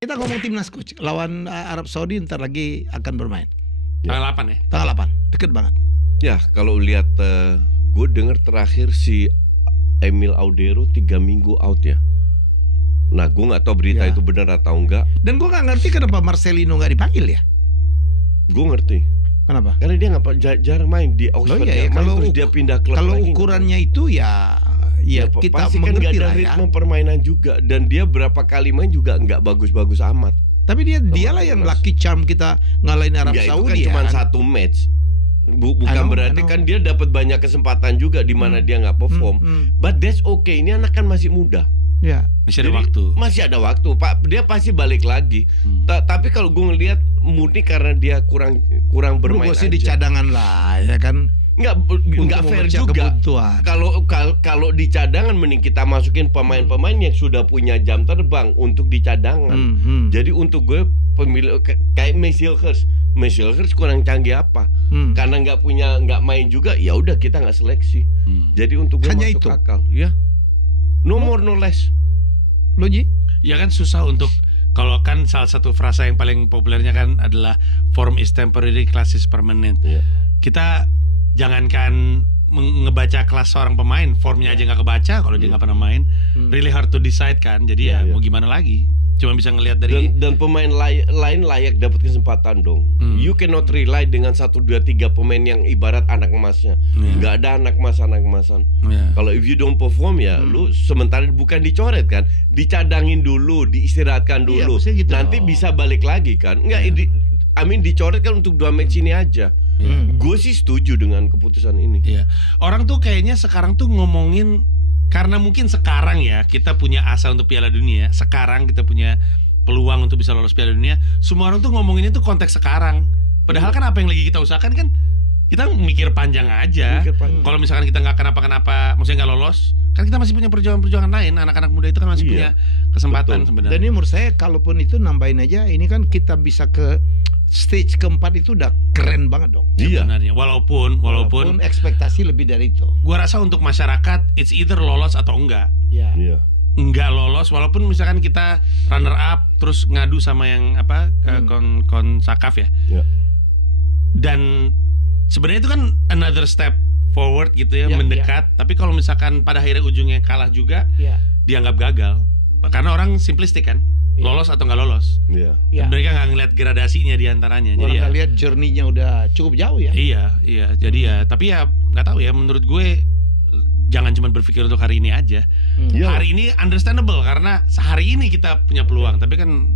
Kita ngomong timnas coach lawan Arab Saudi ntar lagi akan bermain. Tanggal 8 ya? Tanggal 8, deket banget. Ya kalau lihat gue dengar terakhir si Emil Audero 3 minggu out ya. Nah gue nggak tahu berita Ya. itu benar atau enggak. Dan gue nggak ngerti kenapa Marcelino nggak dipanggil ya? Gue ngerti. Kenapa? Karena dia nggak jarang main di Oxford. iya, dia main, kalau terus dia pindah klub Kalau lagi. ukurannya itu ya kita pasti kan nggak mengerti ada lah ya. ritme permainan juga. Dan dia berapa kali main juga nggak bagus-bagus amat. Tapi dialah yang lucky charm kita ngalahin Arab Enggak, itu kan Saudi cuma ya. satu match. Bukan I know. berarti kan dia dapat banyak kesempatan juga di mana dia nggak perform. But that's okay. Ini anak kan masih muda. Ya. Masih ada Jadi, waktu. Masih ada waktu, Pak. Dia pasti balik lagi. Tapi kalau gue ngelihat murni karena dia kurang bermain Gue sih aja. di cadangan lah ya kan. Nggak fair memecah juga. kebutuhan. Kalau di cadangan mending kita masukin pemain-pemain yang sudah punya jam terbang untuk di cadangan. Jadi untuk gue pemilih kayak Messilhurst kurang canggih apa? Karena nggak main juga, ya udah kita nggak seleksi. Jadi untuk gue Hanya masuk itu? akal, ya. No more no less. Lo Ji? Ya kan susah untuk, kalau kan salah satu frasa yang paling populernya kan adalah form is temporary, class is permanent. Iya. Kita jangankan ngebaca kelas seorang pemain, formnya aja nggak kebaca kalau dia nggak pernah main. Really hard to decide kan. Jadi ya Iya. mau gimana lagi? Cuma bisa ngelihat dari Dan pemain lain layak dapat kesempatan dong. You cannot rely dengan 1, 2, 3 pemain yang ibarat anak emasnya. Nggak ada anak emasan. Ya. Kalau if you don't perform ya lu sementara bukan dicoret kan, dicadangin dulu, diistirahatkan Iya, dulu. maksudnya gitu Nanti dong. bisa balik lagi kan. Enggak dicoret kan untuk 2 match ini aja. Gue sih setuju dengan keputusan ini. Iya. Orang tuh kayaknya sekarang tuh ngomongin, karena mungkin sekarang ya kita punya asa untuk Piala Dunia. Sekarang kita punya peluang untuk bisa lolos Piala Dunia. Semua orang tuh ngomongin itu konteks sekarang. Padahal kan apa yang lagi kita usahakan kan kita mikir panjang aja. Mikir panjang. Kalau misalkan kita nggak kenapa-kenapa, maksudnya nggak lolos, kan kita masih punya perjuangan-perjuangan lain. Anak-anak muda itu kan masih Iya. punya kesempatan Betul. sebenarnya. Dan ini menurut saya kalaupun itu nambahin aja, ini kan kita bisa ke stage keempat itu udah keren banget dong. Iya. Sebenarnya walaupun ekspektasi lebih dari itu. gua rasa untuk masyarakat it's either lolos atau enggak. Ya. Iya. Enggak lolos, walaupun misalkan kita runner up terus ngadu sama yang kon Sakaf ya. Iya. Dan sebenarnya itu kan another step forward gitu ya, Ya, mendekat. Tapi kalau misalkan pada akhirnya ujungnya kalah juga, Ya. dianggap gagal. Karena orang simplistik kan, Iya. lolos atau nggak lolos. Iya. Ya. Mereka nggak ngeliat gradasinya di antaranya. Orang Jadi ya, nggak lihat journey-nya udah cukup jauh ya. iya. Jadi ya, tapi ya nggak tahu ya. Menurut gue jangan cuma berpikir untuk hari ini aja. Iya. Hari ini understandable karena sehari ini kita punya peluang. Tapi kan